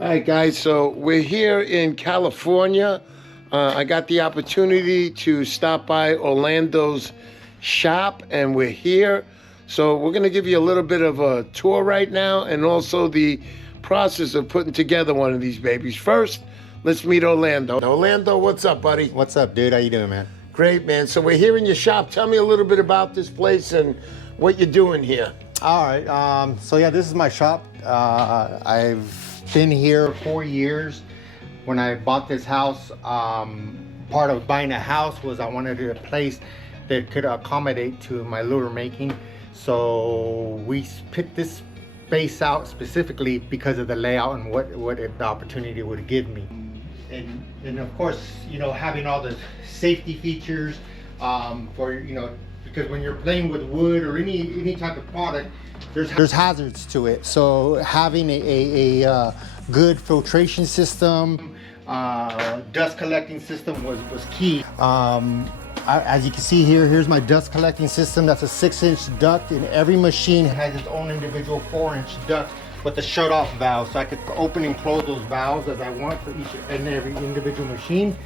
All right, guys, so we're here in California. I got the opportunity to stop by Orlando's shop, and we're here. So we're going to give you a little bit of a tour right now, and also the process of putting together one of these babies. First, let's meet Orlando. Orlando, what's up, buddy? What's up, dude? How you doing, man? Great, man. So we're here in your shop. Tell me a little bit about this place and what you're doing here. All right. So yeah, this is my shop. I've been here 4 years. When I bought this house, part of buying a house was I wanted a place that could accommodate to my lure making. So we picked this space out specifically because of the layout and what the opportunity would give me. And of course, you know, having all the safety features for, you know, because when you're playing with wood or any type of product, there's hazards to it. So having a good filtration system, dust collecting system was key. As you can see here, here's my dust collecting system. That's a 6-inch duct, and every machine has its own individual 4-inch duct with the shut-off valve, so I could open and close those valves as I want for each and every individual machine.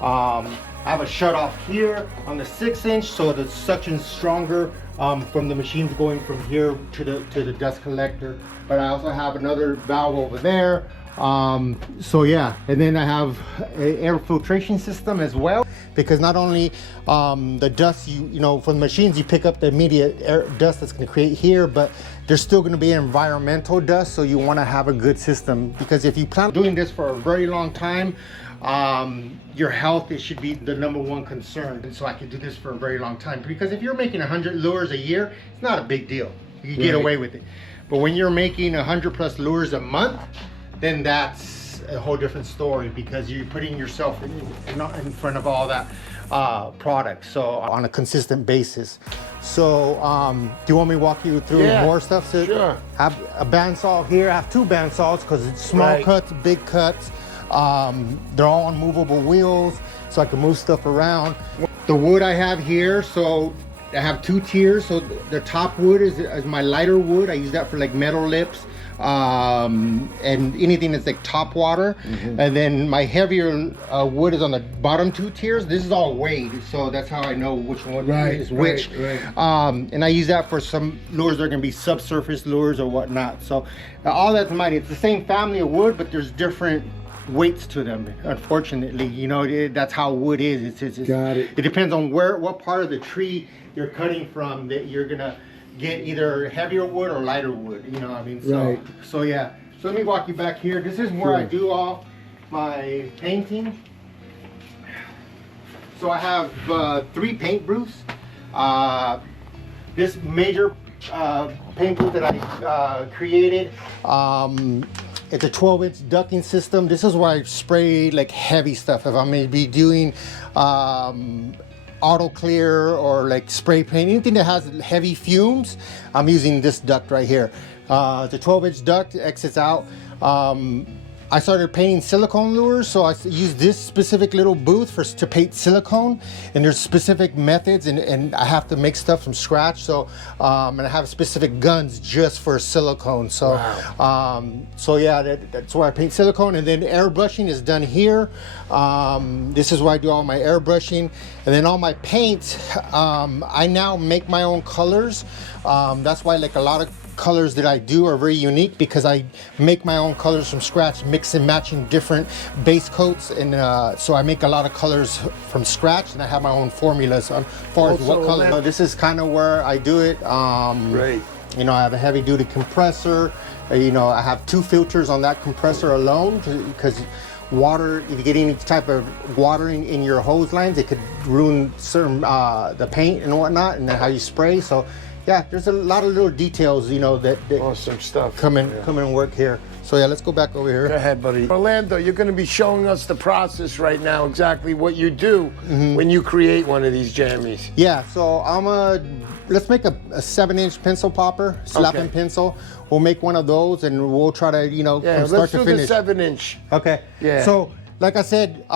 I have a shut-off here on the 6-inch, so the suction's stronger from the machines going from here to the dust collector. But I also have another valve over there. So yeah, and then I have an air filtration system as well, because not only the dust you know from the machines, you pick up the immediate air dust that's going to create here, but there's still going to be environmental dust. So you want to have a good system, because if you plan on doing this for a very long time, your health, it should be the #1 concern. And so I could do this for a very long time, because if you're making 100 lures a year, it's not a big deal. You can get away with it. But when you're making 100+ lures a month, then that's a whole different story, because you're putting yourself in front of all that product. So on a consistent basis. So do you want me to walk you through more stuff? So sure. I have a bandsaw here. I have 2 bandsaws because it's small cuts, big cuts. They're all on movable wheels, so I can move stuff around. The wood I have here, so I have 2 tiers. So the top wood is my lighter wood. I use that for like metal lips and anything that's like top water. And then my heavier wood is on the bottom 2 tiers. This is all weighed, so that's how I know which one is which. And I use that for some lures that are going to be subsurface lures or whatnot. So all that's mine. It's the same family of wood, but there's different weights to them, unfortunately. You know, that's how wood is. Got it. It depends on what part of the tree you're cutting from that you're gonna get either heavier wood or lighter wood, you know what I mean? So yeah, so let me walk you back here. This is where I do all my painting. So I have 3 paint booths. This major paint booth that I created, it's a 12-inch ducting system. This is where I spray like heavy stuff. If I'm gonna be doing auto clear or like spray paint, anything that has heavy fumes, I'm using this duct right here. The 12-inch duct exits out. I started painting silicone lures, so I use this specific little booth to paint silicone, and there's specific methods, and I have to make stuff from scratch. So and I have specific guns just for silicone. So so yeah, that's where I paint silicone. And then airbrushing is done here. This is where I do all my airbrushing, and then all my paints, I now make my own colors. That's why like a lot of colors that I do are very unique, because I make my own colors from scratch, mix and matching different base coats, and so I make a lot of colors from scratch, and I have my own formulas as far as what color. So this is kind of where I do it. You know, I have a heavy duty compressor. You know, I have 2 filters on that compressor alone, because water, if you get any type of watering in your hose lines, it could ruin certain the paint and whatnot, and then how you spray. So yeah, there's a lot of little details, you know, that awesome stuff come and work here. So yeah, let's go back over here. Go ahead, buddy. Orlando, you're going to be showing us the process right now, exactly what you do when you create one of these jammies. Yeah, so let's make a 7-inch pencil popper, Slappin pencil. We'll make one of those, and we'll try to, you know, from start to finish. Let's do the 7-inch. Okay. Yeah. So like I said,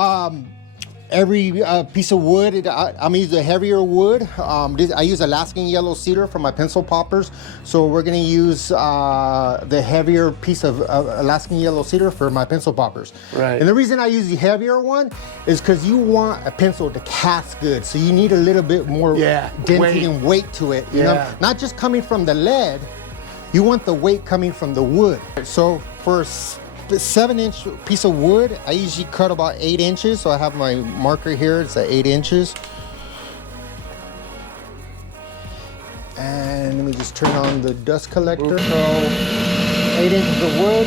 every piece of wood, I'm gonna use a heavier wood. I use Alaskan yellow cedar for my pencil poppers, so we're gonna use the heavier piece of Alaskan yellow cedar for my pencil poppers. Right. And the reason I use the heavier one is because you want a pencil to cast good, so you need a little bit more density and weight to it. You know, not just coming from the lead. You want the weight coming from the wood. So for a 7-inch piece of wood, I usually cut about 8 inches. So I have my marker here, it's at 8 inches. And let me just turn on the dust collector. So 8 inches of wood.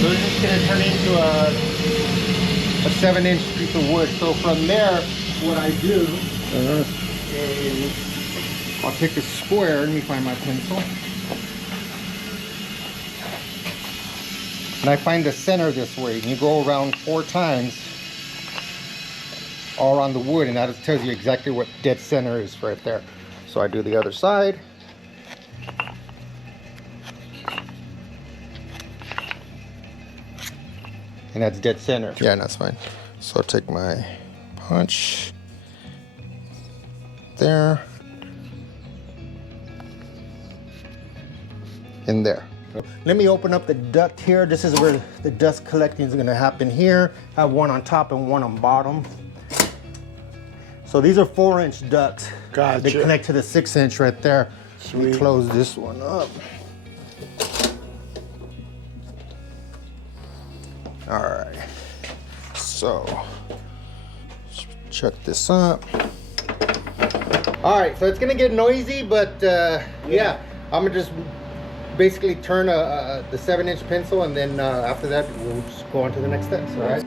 So this is gonna turn into a 7-inch piece of wood. So from there, what I do is I'll take a square. Let me find my pencil. And I find the center this way. And you go around 4 times all around the wood, and that tells you exactly what dead center is right there. So I do the other side. And that's dead center. Yeah, that's fine. So I'll take my punch there. In there. Let me open up the duct here. This is where the dust collecting is going to happen here. I have one on top and one on bottom. So these are 4-inch ducts. Gotcha. They connect to the 6-inch right there. Sweet. Let me close this one up. All right. So let's check this up. All right, so it's gonna get noisy, but yeah, I'm gonna just basically turn the 7-inch pencil, and then after that, we'll just go on to the next steps, all right?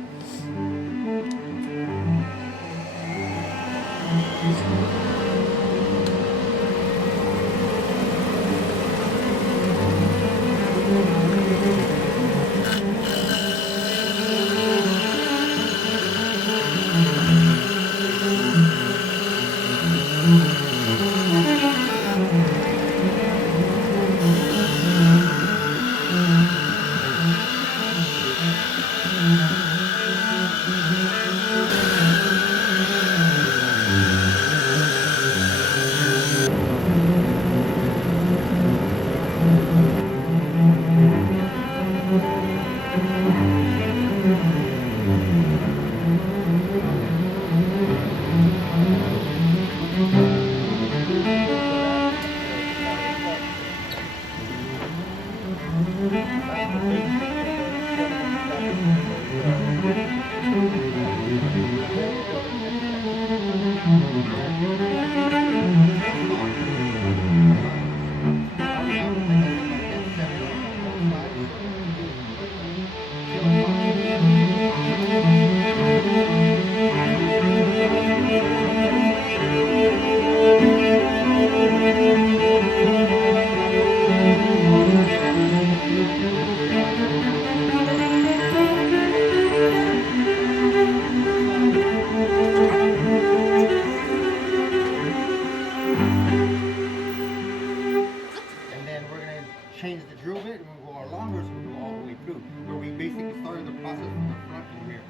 Change the drill bit and we'll go our longer, so we'll go all the way through. Where we basically started the process from the front and rear.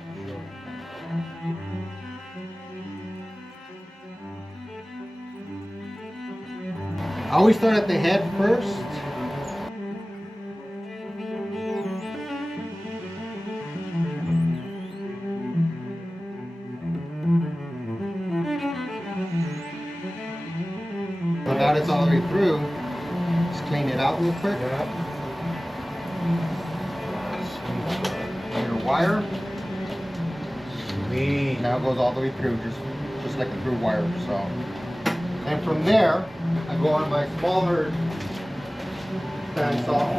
I always start at the head first. So now it's all the way through. Just clean it out real quick. Your wire. Sweet. Now it goes all the way through, just like a through wire. So, and from there, I go on my smaller bandsaw.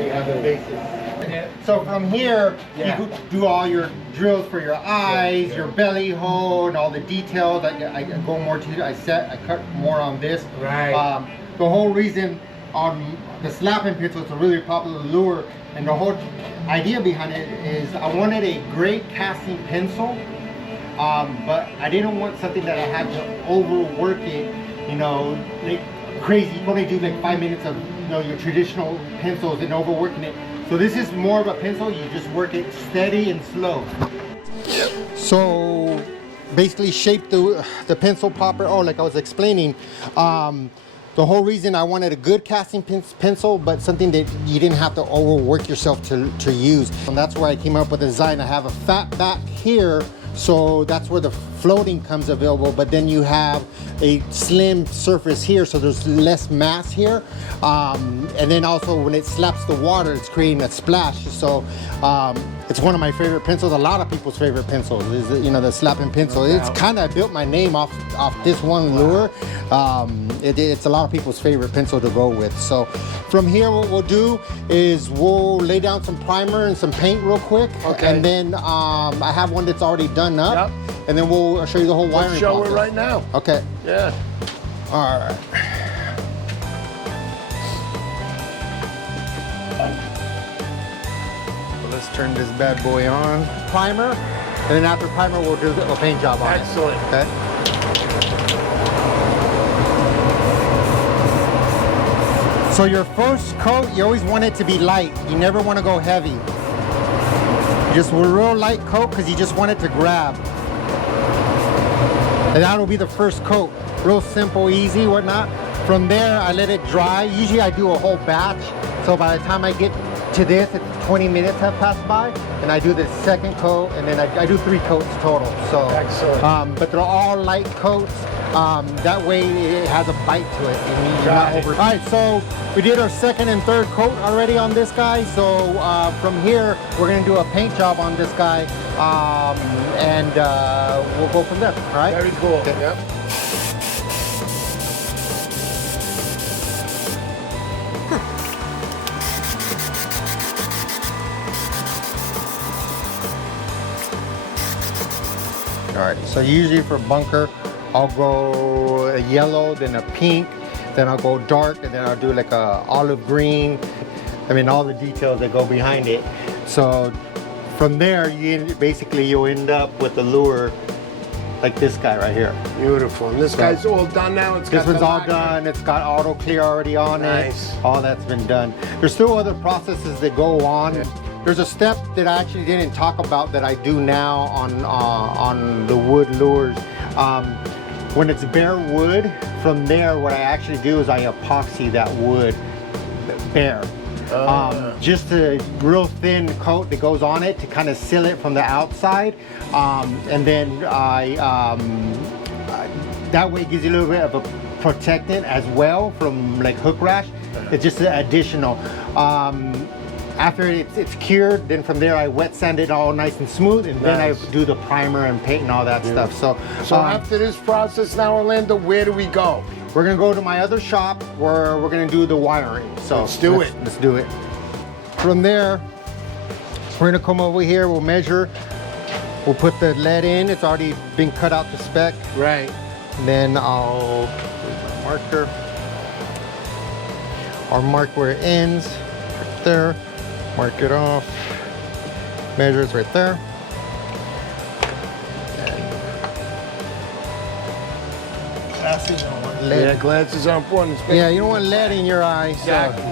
You have the bases. So from here, you can do all your drills for your eyes, your belly hole, and all the details. I go more to, I cut more on this. Right. The whole reason on the Slappin pencil. It's a really popular lure, and the whole idea behind it is I wanted a great casting pencil, but I didn't want something that I had to overwork it, you know, like crazy. You can only do like 5 minutes of, you know, your traditional pencils and overworking it. So this is more of a pencil. You just work it steady and slow. So basically shape the pencil proper. Oh, like I was explaining, the whole reason I wanted a good casting pencil, but something that you didn't have to overwork yourself to use. And that's where I came up with a design. I have a fat back here, so that's where the floating comes available, but then you have a slim surface here, so there's less mass here. And then also when it slaps the water, it's creating a splash. So it's one of my favorite pencils. A lot of people's favorite pencils is, you know, the Slappin pencil. It's kind of built my name off this one lure. It's a lot of people's favorite pencil to go with. So from here, what we'll do is we'll lay down some primer and some paint real quick. Okay. And then I have one that's already done up. Yep. And then we'll show you the whole wiring Let's show process. it right now. Okay. Yeah. All right. Let's turn this bad boy on. Primer, and then after primer, we'll do a paint job on Excellent. it. Okay. So your first coat, you always want it to be light. You never want to go heavy. Just a real light coat because you just want it to grab. And that'll be the first coat. Real simple, easy, whatnot. From there, I let it dry. Usually I do a whole batch. So by the time I get to this, 20 minutes have passed by. And I do the second coat, and then I do 3 coats total. So, excellent. but they're all light coats. That way it has a bite to it. And you're not over. All right, so we did our second and third coat already on this guy. So from here, we're gonna do a paint job on this guy. And we'll go from there, all right? Very cool. Okay. Yep. All right, so usually for bunker, I'll go a yellow, then a pink, then I'll go dark, and then I'll do like a olive green. I mean, all the details that go behind it. So from there, you'll end up with a lure like this guy right here. Beautiful. And this guy's all done now? This one's all done. It's got auto clear already on it. All that's been done. There's still other processes that go on. Yeah. There's a step that I actually didn't talk about that I do now on the wood lures. When it's bare wood, from there what I actually do is I epoxy that wood bare. Just a real thin coat that goes on it to kind of seal it from the outside. And then that way it gives you a little bit of a protectant as well from like hook rash. It's just an additional. After it's cured, then from there I wet sand it all nice and smooth, and then I do the primer and paint and all that stuff. So after this process now, Orlando, where do we go? We're gonna go to my other shop where we're gonna do the wiring. So let's do it. Let's do it. From there, we're gonna come over here, we'll measure, we'll put the lead in. It's already been cut out to spec. Right. And then I'll put my marker. I'll mark where it ends, right there. Mark it off. Measure it's right there. Lead. Yeah, glasses are important. Yeah, you don't want lead in your eyes. Exactly.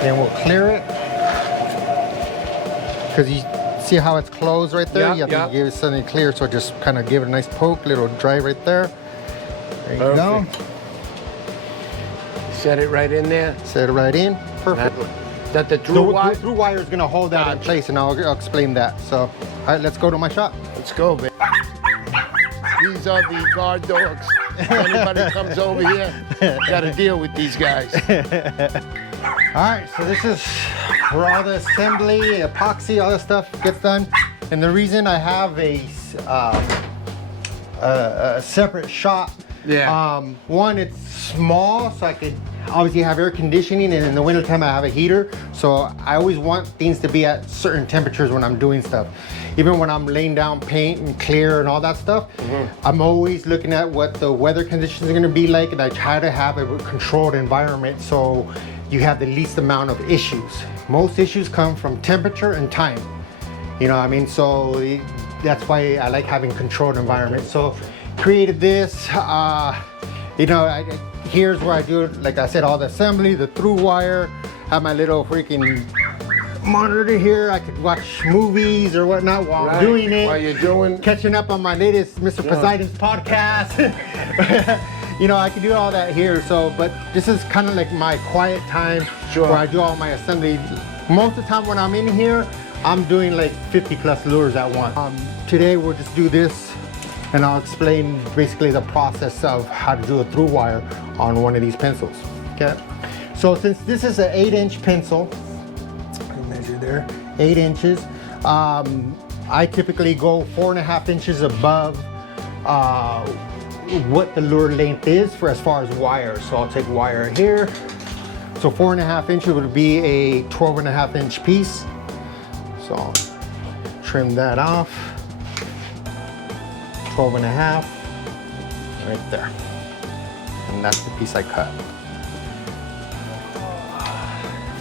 Then we'll clear it. Because you see how it's closed right there? You have to give it something clear, so just kind of give it a nice poke, little dry right there. There you go. Set it right in there. Set it right in. Perfect. That the through wire? The through wire is going to hold that in place, and I'll explain that. So, all right, let's go to my shop. Let's go, baby. These are the guard dogs. If anybody comes over here, got to deal with these guys. All right, so this is where all the assembly, epoxy, all that stuff gets done. And the reason I have a separate shop, one, it's small, so I could obviously have air conditioning, and in the wintertime I have a heater. So I always want things to be at certain temperatures when I'm doing stuff. Even when I'm laying down paint and clear and all that stuff, I'm always looking at what the weather conditions are gonna be like, and I try to have a controlled environment so you have the least amount of issues. Most issues come from temperature and time. You know what I mean? So that's why I like having controlled environment. So created this, you know, here's where I do, like I said, all the assembly, the through wire, have my little freaking monitor here. I could watch movies or whatnot while I'm doing it. While you're doing, catching up on my latest Mr. Poseidon's podcast. You know, I can do all that here. So, but this is kind of like my quiet time where I do all my assembly. Most of the time when I'm in here, I'm doing like 50 plus lures at once. Today we'll just do this, and I'll explain basically the process of how to do a through wire on one of these pencils. Okay. So since this is an 8-inch pencil, measure there, 8 inches. I typically go 4.5 inches above what the lure length is for as far as wire. So I'll take wire here. So 4.5 inches would be a 12.5 inch piece. So I'll trim that off. 12.5 right there. And that's the piece I cut.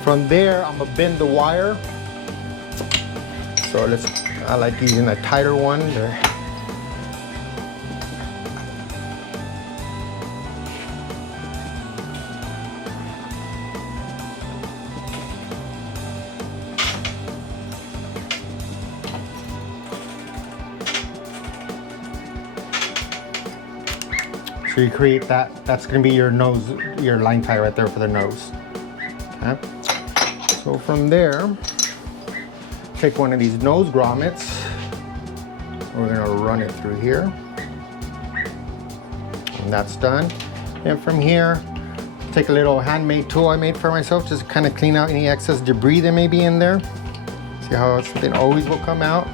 From there, I'm gonna bend the wire. So I like using a tighter one there. So you create that, that's gonna be your nose, your line tie right there for the nose. Okay. So from there, take one of these nose grommets. We're gonna run it through here. And that's done. And from here, take a little handmade tool I made for myself, just kind of clean out any excess debris that may be in there. See how something always will come out.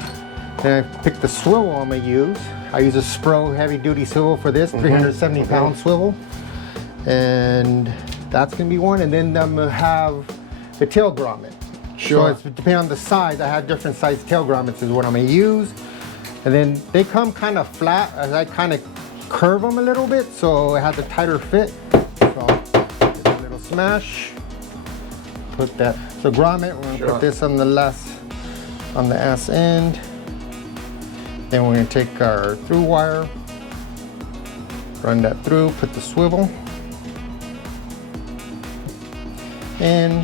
Then I pick the swivel I'm gonna use. I use a Spro heavy duty swivel for this, 370 pound swivel. And that's gonna be one. And then I'm gonna have the tail grommet. So it's depending on the size. I have different size tail grommets is what I'm gonna use. And then they come kind of flat as I kind of curve them a little bit, so it has a tighter fit. So give it a little smash. Put that. So grommet, we're gonna put this on the on the ass end. Then we're gonna take our through wire, run that through, put the swivel in,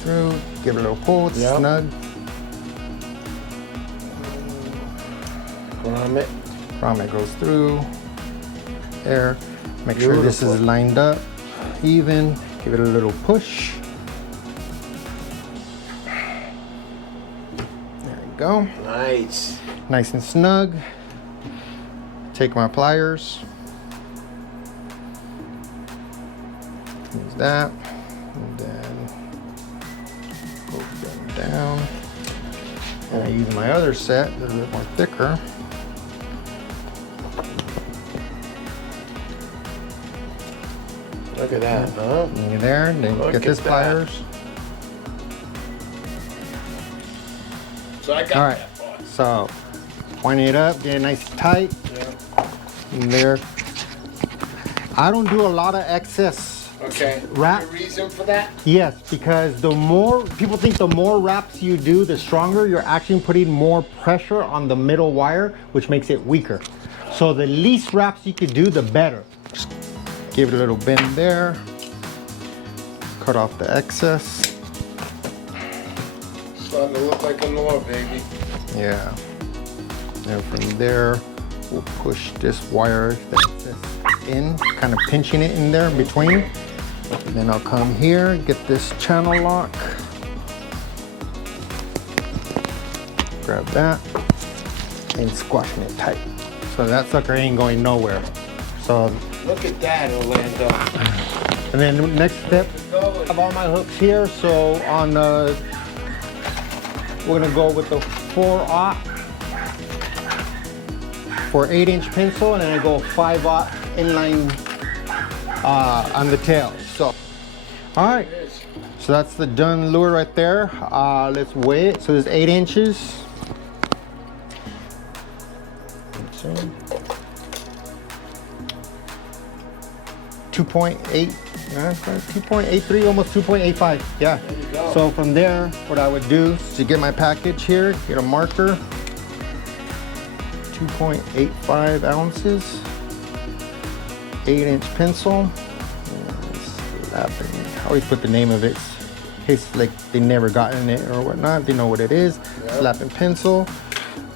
through, give it a little pull, it's snug. Grommet goes through there. Make sure this is lined up, even. Give it a little push. Go. Nice. Nice and snug. Take my pliers. Use that. And then go down. And I use my other set, a little bit more thicker. Look at that, huh? Look there. Then get this pliers. So I got that part. So point it up, get it nice and tight. And there. I don't do a lot of excess wrap. Any reason for that? Yes, because the more people think the more wraps you do, the stronger. You're actually putting more pressure on the middle wire, which makes it weaker. So the least wraps you could do, the better. Just give it a little bend there. Cut off the excess. Starting to look like a Nor, baby. Yeah. And from there, we'll push this wire that's in, kind of pinching it in there in between. And then I'll come here, get this channel lock. Grab that and squashing it tight. So that sucker ain't going nowhere. So look at that, Orlando. And then the next step, I have all my hooks here. So on the, we're gonna go with the 4/0 for 8-inch pencil, and then I go 5/0 inline on the tail. So, all right. So that's the done lure right there. Let's weigh it. So it's 8 inches. 2.8, 2.83, almost 2.85. Yeah. So from there, what I would do is to get my package here, get a marker. 2.85 ounces. 8-inch pencil. Slappin. I always put the name of it in case like they never gotten it or whatnot. They know what it is. Yep. Slappin pencil.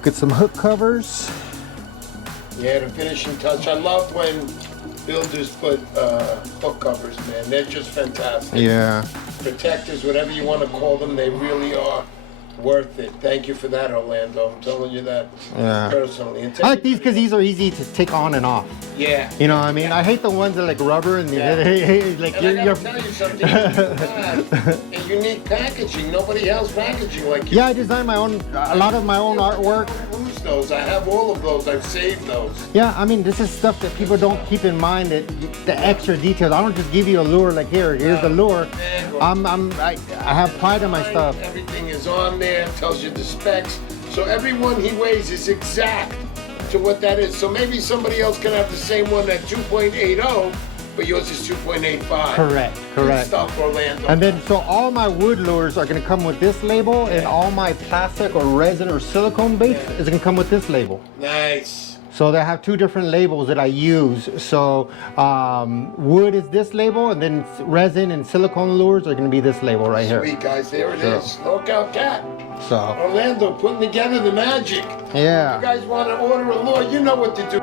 Get some hook covers. Yeah, the finishing touch. I love when builders put hook covers, man. They're just fantastic. Yeah. Protectors, whatever you want to call them, they really are worth it. Thank you for that, Orlando. I'm telling you that personally. I like these because these are easy to take on and off. Yeah. You know what I mean? I hate the ones that are like rubber and like and I gotta tell you something. A unique packaging. Nobody else packaging like you. Yeah, I designed my own, a lot of my own artwork. Those. I have all of those. I've saved those. Yeah, I mean, this is stuff that people don't keep in mind, that the extra details. I don't just give you a lure like here's the lure. I have pride in my stuff. Everything is on there, tells you the specs. So everyone he weighs is exact to what that is. So maybe somebody else can have the same one at 2.80, but yours is 2.85. Correct. Good stuff, Orlando. And then, so all my wood lures are gonna come with this label, and all my plastic or resin or silicone base is gonna come with this label. Nice. So they have 2 different labels that I use. So wood is this label, and then resin and silicone lures are gonna be this label right here. Sweet, guys, there it is. NorCalKat. So Orlando putting together the magic. Yeah. If you guys want to order a lure, you know what to do.